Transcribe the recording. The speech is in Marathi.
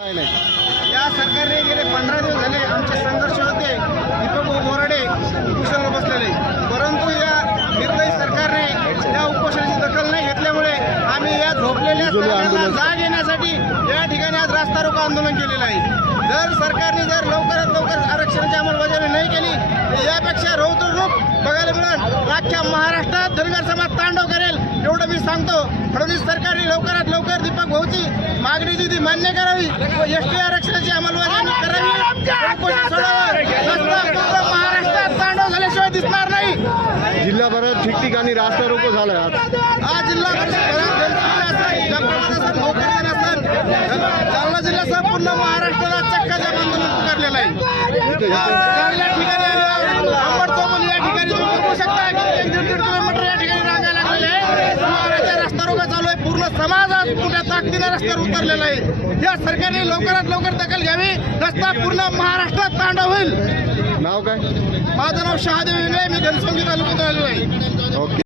या सरकारने गेले पंधरा दिवस झाले आमचे संघर्ष होते. दीपक बोराडे उपोषणावर बसलेले. परंतु या निर्दयी सरकारने या उपोषणाची दखल नाही घेतल्यामुळे आम्ही या झोपलेल्या सरकारला. जाग येण्यासाठी या ठिकाणी आज रास्ता रोको आंदोलन केलेलं आहे. जर सरकारने जर लवकरात लवकर आरक्षणाची अंमलबजावणी नाही केली तर यापेक्षा रौद्र रूप बघायला मिळेल. अख्ख्या महाराष्ट्रात धनगर समाज तांडव करेल एवढं मी सांगतो. फडणवीस सरकारने लवकरात लवकर दीपक भाऊची मागणी जी ती मान्य करावी. व एस टी आरक्षणाची अंमलबजावणी करावी. महाराष्ट्रात तांडव झाल्याशिवाय दिसणार नाही. जिल्हाभरात ठिकठिकाणी रास्ता रोको झाला आज. आज जिल्हा जालना जिल्ह्यासह पूर्ण महाराष्ट्राला चक्का जाम आंदोलन पुकारलेलं आहे. चालू आहे पूर्ण समाज आज मोठ्या ताकदीने रस्त्यावर उतरलेला आहे. या सरकारने लवकरात लवकर दखल घ्यावी. रस्ता पूर्ण महाराष्ट्रात तांडव होईल. नाव काय? माझं नाव शहादेव इंगळे मी घनसंगी तालुक्यात आलेलो आहे.